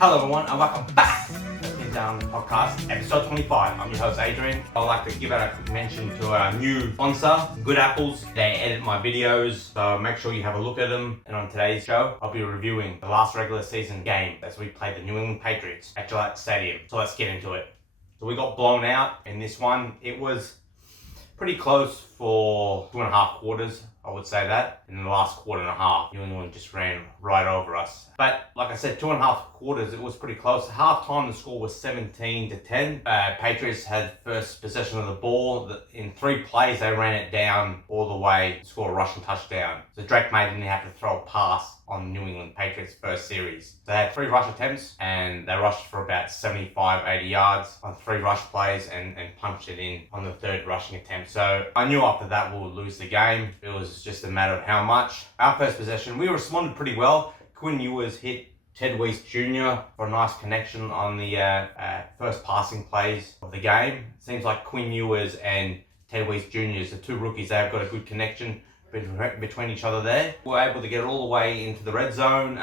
Hello everyone and welcome back to the podcast, episode 25. I'm your host Adrian. I'd like to give out a quick mention to our new sponsor, Good Apples. They edit my videos, so make sure you have a look at them. And on today's show, I'll be reviewing the last regular season game as we played the New England Patriots at Gillette Stadium. So let's get into it. So we got blown out in this one. It was pretty close for 2.5 quarters. I would say that. In the last quarter and a half, New England just ran right over us. But like I said, 2.5 quarters, it was pretty close. Half time, the score was 17-10. Patriots had first possession of the ball. In 3 plays, they ran it down all the way to score a rushing touchdown. So Drake May didn't have to throw a pass on New England Patriots' first series. They had 3 rush attempts and they rushed for about 75-80 yards on 3 rush plays and punched it in on the 3rd rushing attempt. So I knew after that we would lose the game. It was just a matter of how much. Our first possession, we responded pretty well. Quinn Ewers hit Ted Weiss Jr. for a nice connection on the first passing plays of the game. Seems like Quinn Ewers and Ted Weiss Jr. the 2 rookies, they've got a good connection between each other there. We were able to get all the way into the red zone,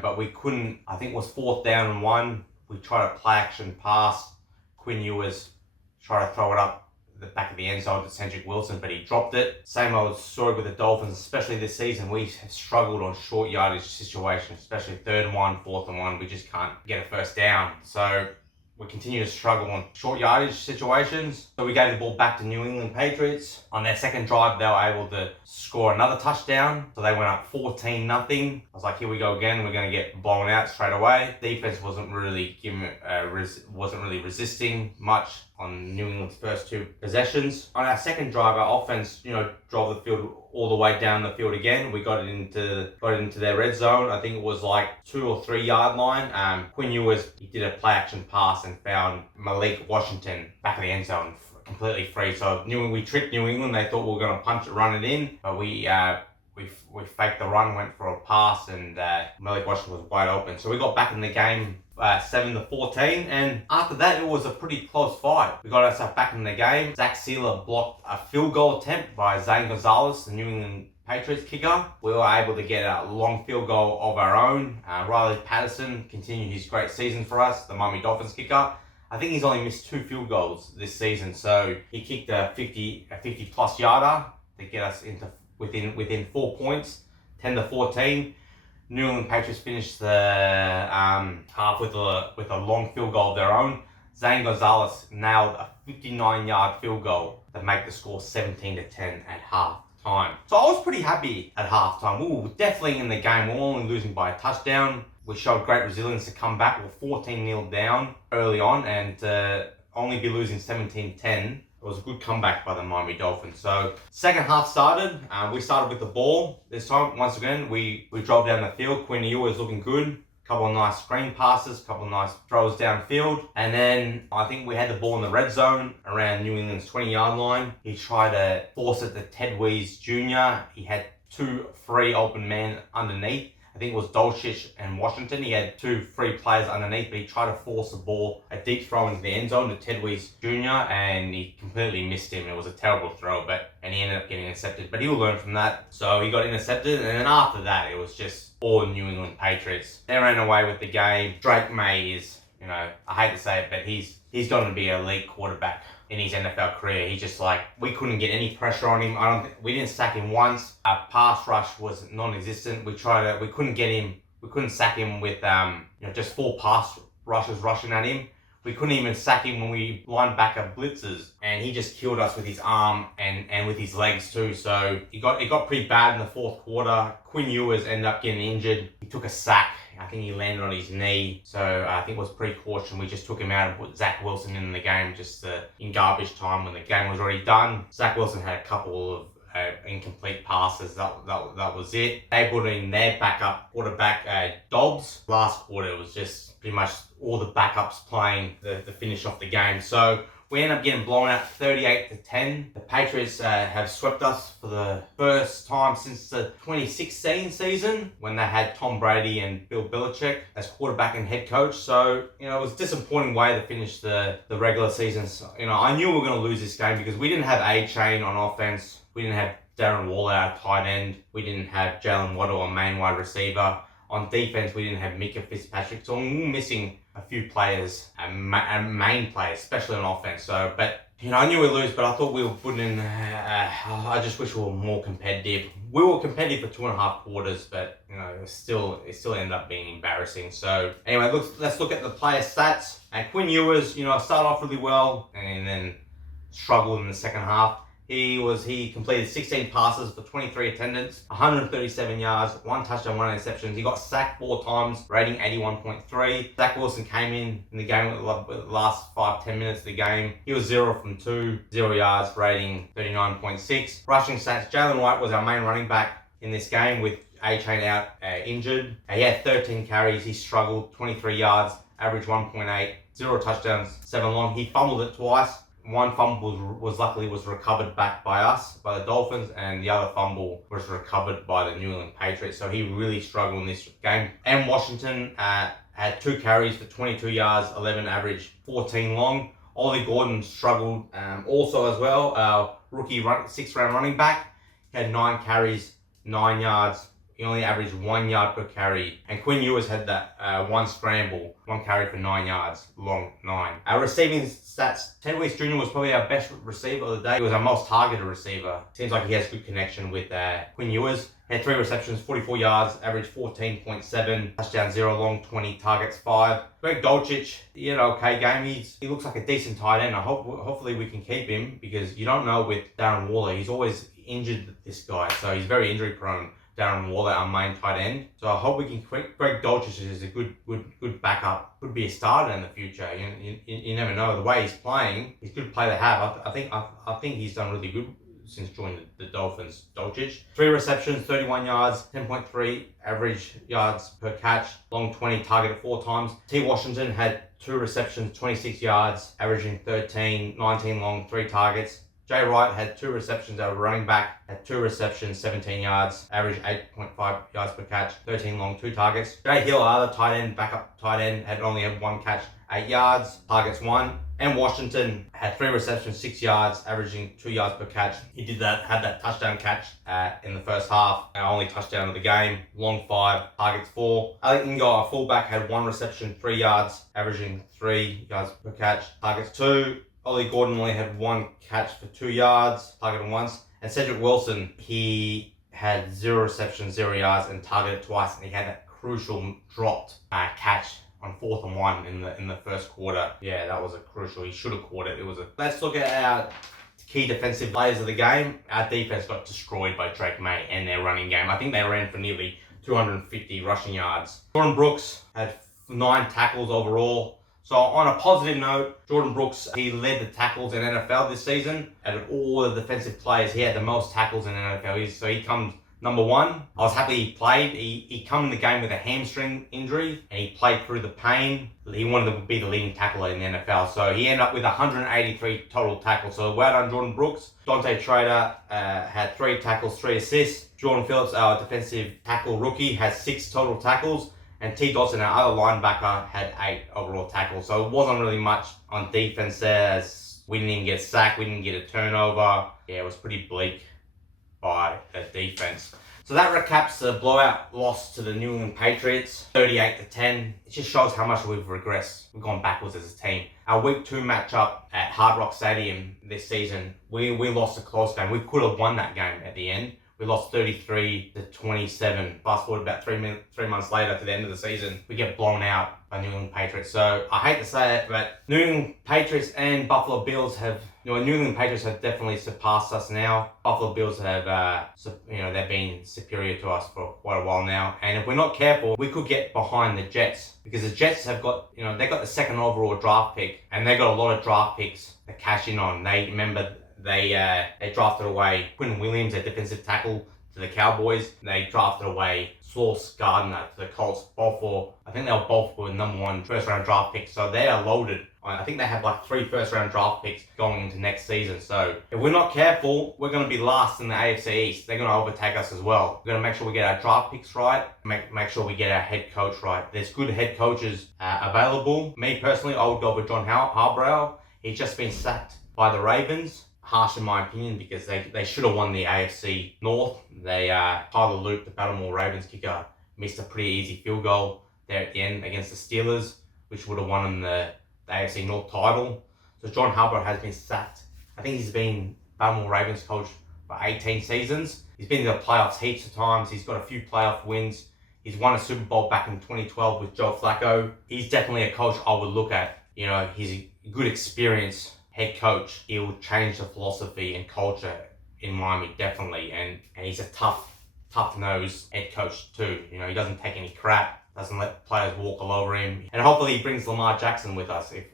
but we couldn't. I think it was 4th down and 1. We tried a play action pass. Quinn Ewers tried to throw it up the back of the end zone to Cedric Wilson, but he dropped it. Same old story with the Dolphins, especially this season. We have struggled on short yardage situations, especially 3rd and 1, 4th and 1. We just can't get a first down. So we continue to struggle on short yardage situations. So we gave the ball back to New England Patriots. On their second drive, they were able to score another touchdown. So they went up 14-0. I was like, here we go again. We're going to get blown out straight away. Defense wasn't really resisting much on New England's first 2 possessions. On our second drive, our offense, drove the field all the way down the field again. We got it into their red zone. I think it was like 2 or 3 yard line. Quinn Ewers, he did a play action pass and found Malik Washington back of the end zone completely free. So we tricked New England. They thought we were going to run it in, but we faked the run, went for a pass, and Malik Washington was wide open. So we got back in the game 7-14, and after that it was a pretty close fight. We got ourselves back in the game. Zach Sealer blocked a field goal attempt by Zane Gonzalez, the New England Patriots kicker. We were able to get a long field goal of our own. Riley Patterson continued his great season for us, the Miami Dolphins kicker. I think he's only missed 2 field goals this season, so he kicked a 50 plus yarder to get us into within 4 points, 10-14. New England Patriots finished the half with a long field goal of their own. Zane Gonzalez nailed a 59-yard field goal to make the score 17-10 at half time. So I was pretty happy at halftime. We were definitely in the game. We were only losing by a touchdown. We showed great resilience to come back. We were 14-0 down early on and only be losing 17-10. It was a good comeback by the Miami Dolphins. So second half started. We started with the ball. This time, once again, we drove down the field. Quinn Ewers looking good. Couple of nice screen passes, couple of nice throws downfield. And then I think we had the ball in the red zone around New England's 20-yard line. He tried to force it to Ted Weiss Jr. He had 2 free open men underneath. I think it was Dolchich and Washington. He had 2 free players underneath, but he tried to force the ball, a deep throw into the end zone to Ted Weiss Jr., and he completely missed him. It was a terrible throw, and he ended up getting intercepted. But he'll learn from that. So he got intercepted, and then after that, it was just all New England Patriots. They ran away with the game. Drake May is, I hate to say it, but he's going to be an elite quarterback in his NFL career. He's just we couldn't get any pressure on him. We didn't sack him once. Our pass rush was non-existent. We couldn't sack him with just 4 pass rushers rushing at him. We couldn't even sack him when we lined back up blitzes, and he just killed us with his arm and with his legs too. So it got pretty bad in the 4th quarter. Quinn Ewers ended up getting injured. He took a sack. I think he landed on his knee, so I think it was precaution. We just took him out and put Zach Wilson in the game just in garbage time when the game was already done. Zach Wilson had a couple of incomplete passes. That was it. They put in their backup quarterback, Dobbs. Last quarter it was just pretty much all the backups playing the finish off the game. So we end up getting blown out 38-10. The Patriots have swept us for the first time since the 2016 season when they had Tom Brady and Bill Belichick as quarterback and head coach. So, it was a disappointing way to finish the regular season. So, I knew we were going to lose this game because we didn't have A-Chain on offense. We didn't have Darren Waller, our tight end. We didn't have Jalen Waddle, a main wide receiver. on defense, we didn't have Mika Fitzpatrick, so we're missing a few players and main players, especially on offense. So, but I knew we'd lose, but I thought we were putting in. I just wish we were more competitive. We were competitive for 2.5 quarters, but it still ended up being embarrassing. So anyway, let's look at the player stats. And Quinn Ewers, started off really well and then struggled in the second half. He completed 16 passes for 23 attendance, 137 yards, 1 touchdown, 1 interception. He got sacked 4 times, rating 81.3. Zach Wilson came in the game with the last 5-10 minutes of the game. He was 0 from 2, 0 yards, rating 39.6. Rushing stats, Jalen White was our main running back in this game with A-Chain out injured. He had 13 carries. He struggled, 23 yards, average 1.8, 0 touchdowns, 7 long. He fumbled it twice. One fumble was luckily recovered back by us, by the Dolphins, and the other fumble was recovered by the New England Patriots. So he really struggled in this game. And Washington had 2 carries for 22 yards, 11 average, 14 long. Ollie Gordon struggled also as well. Our rookie 6th round running back had 9 carries, 9 yards. He only averaged 1 yard per carry. And Quinn Ewers had that 1 scramble, 1 carry for 9 yards, long 9. Our receiving stats, Ted Weeks Jr. was probably our best receiver of the day. He was our most targeted receiver. Seems like he has good connection with Quinn Ewers. He had 3 receptions, 44 yards, average 14.7, touchdown 0, long 20, targets 5. Greg Dulcich, he had an okay game. He looks like a decent tight end. Hopefully we can keep him because you don't know with Darren Waller. He's always injured, this guy, so he's very injury prone. Darren Waller, our main tight end. So I hope we can. Greg Dulcich is a good backup. Could be a starter in the future. You never know. The way he's playing, he's a good player to have. I think he's done really good since joining the Dolphins. Dulcich, 3 receptions, 31 yards, 10.3 average yards per catch, long 20, targeted 4 times. T. Washington had 2 receptions, 26 yards, averaging 13, 19 long, 3 targets. Jay Wright had 2 receptions over running back, had 2 receptions, 17 yards, average 8.5 yards per catch, 13 long, 2 targets. Jay Hill, our other tight end, backup tight end, had only had 1 catch, 8 yards, targets 1. And Washington had 3 receptions, 6 yards, averaging 2 yards per catch. He had that touchdown catch in the first half, our only touchdown of the game, long 5, targets 4. Alec Ingo, our fullback, had 1 reception, 3 yards, averaging 3 yards per catch, targets 2. Ollie Gordon only had 1 catch for 2 yards, targeted once. And Cedric Wilson, he had 0 receptions, 0 yards, and targeted twice. And he had that crucial dropped catch on 4th and 1 in the first quarter. Yeah, that was a crucial. He should have caught it. Let's look at our key defensive players of the game. Our defense got destroyed by Drake May and their running game. I think they ran for nearly 250 rushing yards. Jordan Brooks had 9 tackles overall. So on a positive note, Jordan Brooks, he led the tackles in NFL this season. Out of all the defensive players, he had the most tackles in NFL. So he comes number 1. I was happy he played. He come in the game with a hamstring injury and he played through the pain. He wanted to be the leading tackler in the NFL. So he ended up with 183 total tackles. So well done, Jordan Brooks. Dante Trader had 3 tackles, 3 assists. Jordan Phillips, our defensive tackle rookie, has 6 total tackles. And T. Dotson, our other linebacker, had 8 overall tackles. So it wasn't really much on defense there, as we didn't even get sacked, we didn't get a turnover. Yeah, it was pretty bleak by the defense. So that recaps the blowout loss to the New England Patriots, 38-10. It just shows how much we've regressed. We've gone backwards as a team. Our Week 2 matchup at Hard Rock Stadium this season, we lost a close game. We could have won that game at the end. We lost 33-27. Fast forward about 3 months later to the end of the season, we get blown out by New England Patriots. So I hate to say it, but New England Patriots and Buffalo Bills have, New England Patriots have definitely surpassed us now. Buffalo Bills have, they've been superior to us for quite a while now. And if we're not careful, we could get behind the Jets, because the Jets have got, they got the 2nd overall draft pick, and they got a lot of draft picks to cash in on. They drafted away Quinn Williams, their defensive tackle, to the Cowboys. They drafted away Sauce Gardner to the Colts. I think they were both number 1 first-round draft picks. So they are loaded. I think they have like 3 first-round draft picks going into next season. So if we're not careful, we're going to be last in the AFC East. They're going to overtake us as well. We're going to make sure we get our draft picks right. Make sure we get our head coach right. There's good head coaches available. Me personally, I would go with John Harbaugh. He's just been sacked by the Ravens. Harsh in my opinion, because they should have won the AFC North. Tyler Luke, the Baltimore Ravens kicker, missed a pretty easy field goal there at the end against the Steelers, which would have won them the AFC North title. So John Harbaugh has been sacked. I think he's been Baltimore Ravens coach for 18 seasons. He's been in the playoffs heaps of times. He's got a few playoff wins. He's won a Super Bowl back in 2012 with Joe Flacco. He's definitely a coach I would look at. You know, he's a good experience head coach. He'll change the philosophy and culture in Miami, definitely. And he's a tough-nosed head coach too. You know, he doesn't take any crap. Doesn't let players walk all over him. And hopefully he brings Lamar Jackson with us if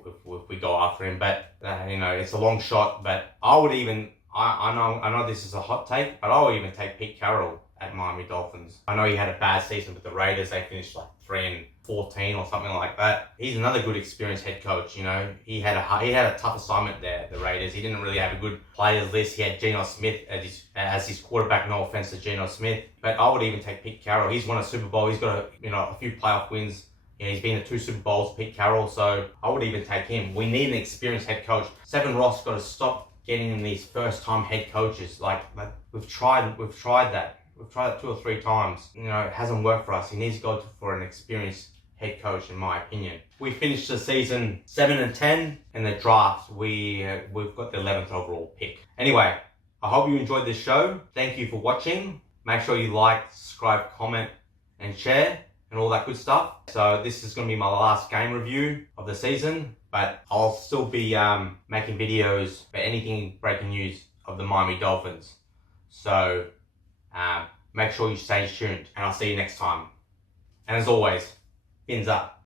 we go after him. But, you know, it's a long shot. But I would even, I know this is a hot take, but I would even take Pete Carroll at Miami Dolphins. I know he had a bad season with the Raiders. They finished like 3-14 or something like that. He's another good experienced head coach. You know, he had a tough assignment there, the Raiders. He didn't really have a good players list. He had Geno Smith as his quarterback. No offense to Geno Smith, but I would even take Pete Carroll. He's won a Super Bowl. He's got a few playoff wins. You know, he's been to 2 Super Bowls, Pete Carroll. So I would even take him. We need an experienced head coach. Seven Ross got to stop getting these first-time head coaches. Like we've tried that. We've tried that 2 or 3 times. You know, it hasn't worked for us. He needs to go for an experienced head coach, in my opinion. We finished the season 7-10. In the draft, we've got the 11th overall pick. Anyway, I hope you enjoyed this show. Thank you for watching. Make sure you like, subscribe, comment, and share, and all that good stuff. So this is going to be my last game review of the season, but I'll still be making videos for anything breaking news of the Miami Dolphins. So make sure you stay tuned, and I'll see you next time. And as always, fins up.